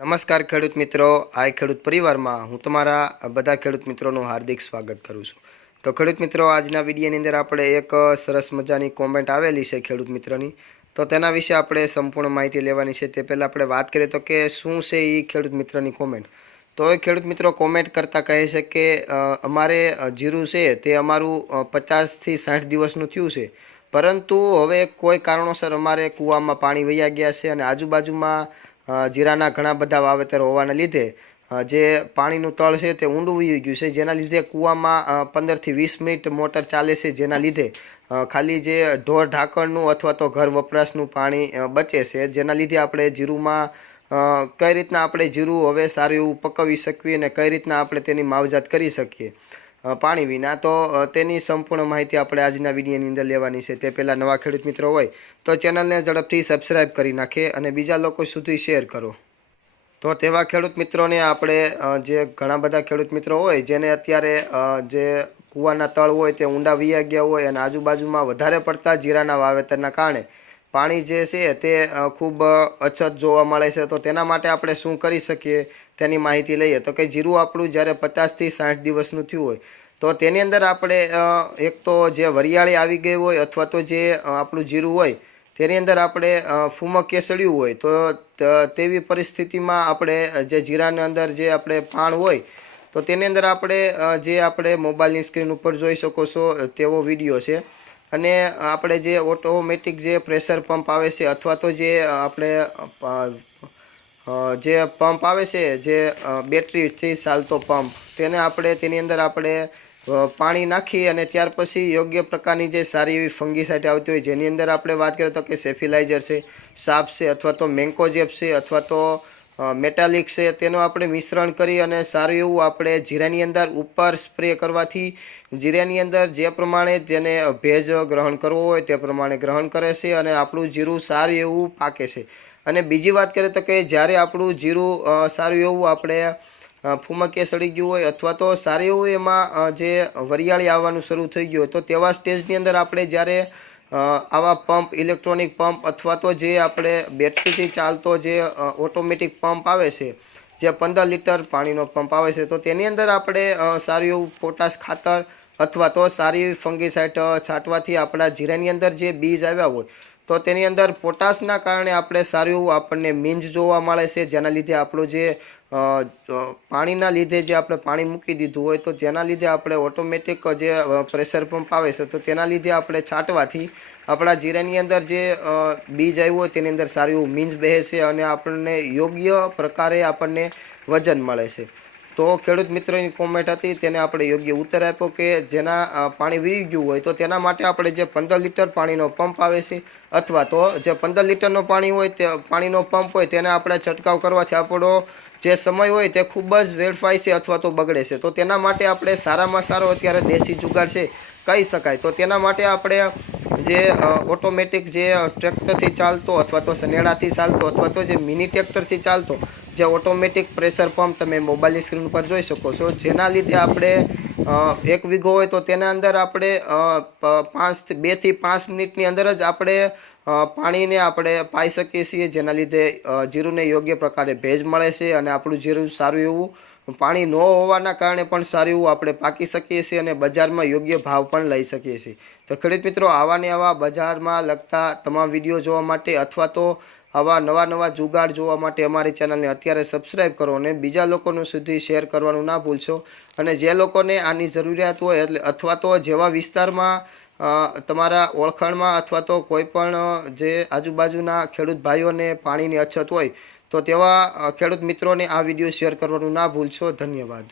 નમસ્કાર ખેડૂત મિત્રો, આ ખેડૂત પરિવારમાં હું તમારા બધા ખેડૂત મિત્રોનું હાર્દિક સ્વાગત કરું છું. તો ખેડૂત મિત્રો, આજના વિડીયોની અંદર આપણે એક સરસ મજાની કોમેન્ટ આવેલી છે ખેડૂત મિત્રની. તો તેના વિશે આપણે સંપૂર્ણ માહિતી લેવાની છે. તે પહેલાં આપણે વાત કરીએ તો કે શું છે એ ખેડૂત મિત્રની કોમેન્ટ તો એ ખેડૂત મિત્રો કોમેન્ટ કરતાં કહે છે કે અમારે જીરું છે તે અમારું પચાસથી સાઠ દિવસનું થયું છે. પરંતુ હવે કોઈ કારણોસર અમારે કૂવામાં પાણી વહ્યા ગયા છે અને આજુબાજુમાં જીરાના ઘણા બધા વાવેતર હોવાના લીધે જે પાણીનું તળ છે તે ઊંડું વહી ગયું છે, જેના લીધે કૂવામાં પંદરથી વીસ મિનિટ મોટર ચાલે છે, જેના લીધે ખાલી જે ઢોર ઢાંકણનું અથવા તો ઘર વપરાશનું પાણી બચે છે, જેના લીધે આપણે જીરુમાં કઈ રીતના આપણે જીરું હવે સારું એવું પકવી શકીએ અને કઈ રીતના આપણે તેની માવજાત કરી શકીએ. પાણી વિના. તો તેની સંપૂર્ણ માહિતી આપણે આજના વિડીયોની અંદર લેવાની છે. તે પહેલાં નવા ખેડૂત મિત્રો હોય, તો ચેનલને ઝડપથી સબસ્ક્રાઈબ કરી નાખે અને બીજા લોકો સુધી શેર કરો. તો તેવા ખેડૂત મિત્રોને આપણે જે ઘણા બધા ખેડૂત મિત્રો હોય, જેને અત્યારે જે કૂવાના તળ હોય, તે ઊંડા વૈયા ગયા હોય અને આજુબાજુમાં વધારે પડતા જીરાના વાવેતરના કારણે પાણી જે છે તે ખૂબ અછત જોવા મળે છે. તો તેના માટે આપણે શું કરી શકીએ? તેની માહિતી લઈએ. તો કે જીરું આપણું જ્યારે પચાસથી સાઠ દિવસનું થયું હોય, તો તેની અંદર આપણે એક તો જે વરિયાળી આવી ગઈ હોય અથવા તો જે આપણું જીરું હોય, તેની અંદર આપણે ફૂમક સડ્યું હોય, તો તેવી પરિસ્થિતિમાં આપણે જે જીરાની અંદર જે આપણે પાણ હોય, તો તેની અંદર આપણે જે આપણે મોબાઈલની સ્ક્રીન ઉપર જોઈ શકો છો, તેવો વીડિયો છે. અને આપણે જે ઓટોમેટિક જે પ્રેશર પંપ આવે છે અથવા તો જે આપણે જે પંપ આવે છે, જે બેટરીથી ચાલતો પંપ, તેને આપણે તેની અંદર આપણે પાણી નાખી અને ત્યાર પછી યોગ્ય પ્રકારની જે સારી એવી ફંગીસાઇડ આવતી હોય જેની અંદર આપણે વાત કરીએ તો કે સેફિલાઇઝર છે, સાપ છે અથવા તો મેન્કોજેપ છે અથવા તો મેટાલિક છે, તેનું આપણે મિશ્રણ કરી અને સારું એવું આપણે જીરાની અંદર ઉપર સ્પ્રે કરવાથી જીરાની અંદર જે પ્રમાણે જેને ભેજ ગ્રહણ કરવો હોય તે પ્રમાણે ગ્રહણ કરે છે અને આપણું જીરું સારું એવું પાકે છે. અને બીજી વાત કરીએ તો કે જ્યારે આપણું જીરું સારું એવું આપણે ફૂમકે સડી ગયું હોય અથવા તો સારું એવું એમાં જે વરિયાળી આવવાનું શરૂ થઈ ગયું હોય તો તેવા સ્ટેજની અંદર આપણે જ્યારે આવા પંપ, ઇલેક્ટ્રોનિક પંપ અથવા તો જે આપણે બેટરીથી ચાલતો જે ઓટોમેટિક પંપ આવે છે, જે પંદર લીટર પાણીનો પંપ આવે છે, તો તેની અંદર આપણે સારું એવું પોટાશ ખાતર અથવા તો સારી એવી ફંગીસાઇડ છાંટવાથી આપણા જીરાની અંદર જે બીજ આવ્યા હોય તો તેની અંદર પોટાશના કારણે આપણે સારું એવું આપણને મીંજ જોવા મળે છે. જેના લીધે આપણું જે પાણીના લીધે જે આપણે પાણી મૂકી દીધું હોય તો જેના લીધે આપણે ઓટોમેટિક જે પ્રેશર પંપ આવે છે તો તેના લીધે આપણે છાંટવાથી આપણા જીરાની અંદર જે બીજ આવ્યું હોય તેની અંદર સારું એવું મીંજ બેસે છે અને આપણને યોગ્ય પ્રકારે આપણને વજન મળે છે. તો ખેડૂત મિત્રોની કોમેન્ટ હતી, તેને આપણે યોગ્ય ઉત્તર આપ્યો કે જેના પાણી વી ગયું હોય, તો તેના માટે આપણે જે પંદર લીટર પાણીનો પંપ આવે છે, અથવા તો જે પંદર લીટરનો પાણી હોય, તે પાણીનો પંપ હોય, તેને આપણે છંટકાવ કરવાથી આપણો જે સમય હોય, તે ખૂબ જ વેડફાય છે અથવા તો બગડે છે. તો તેના માટે આપણે સારામાં સારો અત્યારે દેશી જુગાડ છે, કહી શકાય. તો તેના માટે આપણે જે ઓટોમેટિક જે ટ્રેક્ટરથી ચાલતો અથવા તો સનેડાથી ચાલતો અથવા તો જે મિની ટ્રેક્ટરથી ચાલતો જે ઓટોમેટિક પ્રેશર પંપ તમે મોબાઈલની સ્ક્રીન ઉપર જોઈ શકો છો. જેના લીધે આપણે એક વીઘો હોય તો તેના અંદર આપણે પાંચ બેથી પાંચ મિનિટની અંદર જ આપણે પાણીને આપણે પાઈ શકીએ છીએ. જેના લીધે જીરુંને યોગ્ય પ્રકારે ભેજ મળે છે અને આપણું જીરું સારું એવું પાણી ન હોવાના કારણે પણ સારું એવું આપણે પાકી શકીએ છીએ અને બજારમાં યોગ્ય ભાવ પણ લઈ શકીએ છીએ. તો ખેડૂત મિત્રો, આવા ને આવા બજારમાં લગતા તમામ વીડિયો જોવા માટે અથવા તો આવા નવા નવા જુગાડ જોવા માટે અમારી ચેનલને અત્યારે સબસ્ક્રાઈબ કરો અને બીજા લોકોનું સુધી શેર કરવાનું ના ભૂલશો. અને જે લોકોને આની જરૂરિયાત હોય એટલે અથવા તો જેવા વિસ્તારમાં તમારા ઓળખાણમાં અથવા તો કોઈપણ જે આજુબાજુના ખેડૂત ભાઈઓને પાણીની અછત હોય, તો તેવા ખેડૂત મિત્રોને આ વીડિયો શેર કરવાનું ના ભૂલશો. ધન્યવાદ.